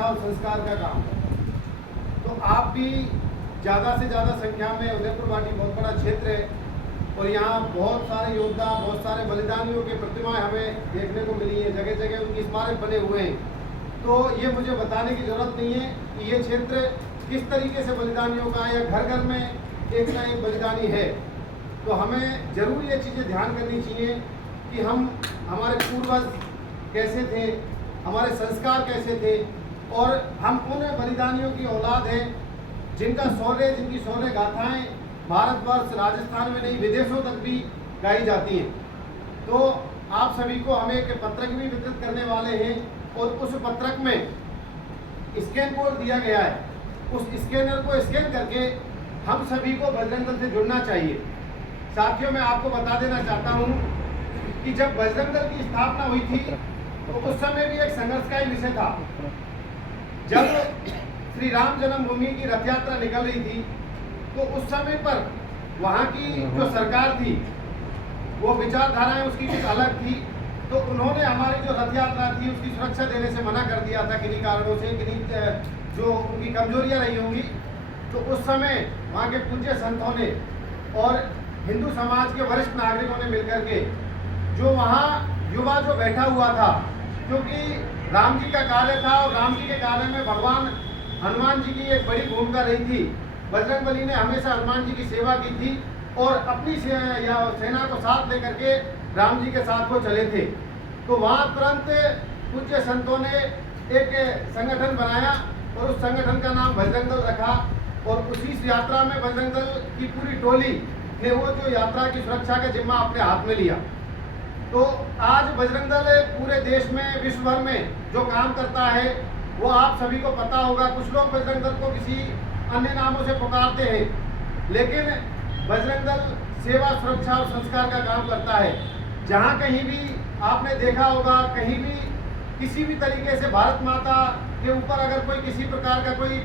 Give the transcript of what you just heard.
सुरक्षा और संस्कार का काम। तो आप भी ज़्यादा से ज़्यादा संख्या में, उदयपुर वाटी बहुत बड़ा क्षेत्र है और यहाँ बहुत सारे योद्धा, बहुत सारे बलिदानियों की प्रतिमाएं हमें देखने को मिली हैं, जगह जगह उनके स्मारक बने हुए हैं। तो ये मुझे बताने की ज़रूरत नहीं है कि ये क्षेत्र किस तरीके से बलिदानियों का, या घर घर में एक ना एक बलिदानी है। तो हमें ज़रूर ये चीज़ें ध्यान करनी चाहिए कि हमारे पूर्वज कैसे थे, हमारे संस्कार कैसे थे, और हम उन बलिदानियों की औलाद हैं जिनकी शौर्य गाथाएं भारतवर्ष, राजस्थान में नहीं विदेशों तक भी गाई जाती हैं। तो आप सभी को हम एक पत्रक भी वितरित करने वाले हैं और उस पत्रक में स्कैन कोड दिया गया है। उस स्कैनर को स्कैन करके हम सभी को बजरंग दल से जुड़ना चाहिए। साथियों, मैं आपको बता देना चाहता हूँ कि जब बजरंग दल की स्थापना हुई थी तो उस समय भी एक संघर्ष का ही विषय था। जब श्री राम जन्मभूमि की रथ यात्रा निकल रही थी तो उस समय पर वहाँ की जो सरकार थी वो विचारधाराएं उसकी कुछ अलग थी। तो उन्होंने हमारी जो रथ यात्रा थी उसकी सुरक्षा देने से मना कर दिया था, किन्हीं कारणों से, किन्हीं जो उनकी कमजोरियां रही होंगी। तो उस समय वहाँ के पूज्य संतों ने और हिंदू समाज के वरिष्ठ नागरिकों ने मिलकर के जो वहाँ युवा जो बैठा हुआ था, क्योंकि राम जी का कार्य था और राम जी के कार्य में भगवान हनुमान जी की एक बड़ी भूमिका रही थी। बजरंगबली ने हमेशा हनुमान जी की सेवा की थी और अपनी सेना को साथ लेकर के राम जी के साथ वो चले थे। तो वहाँ तुरंत पूज्य संतों ने एक संगठन बनाया और उस संगठन का नाम बजरंग दल रखा, और उसी यात्रा में बजरंग दल की पूरी टोली ने वो जो यात्रा की सुरक्षा का जिम्मा अपने हाथ में लिया। तो आज बजरंग दल पूरे देश में, विश्व भर में जो काम करता है वो आप सभी को पता होगा। कुछ लोग बजरंग दल को किसी अन्य नामों से पुकारते हैं, लेकिन बजरंग दल सेवा, सुरक्षा और संस्कार का काम करता है। जहाँ कहीं भी आपने देखा होगा, कहीं भी किसी भी तरीके से भारत माता के ऊपर अगर कोई किसी प्रकार का कोई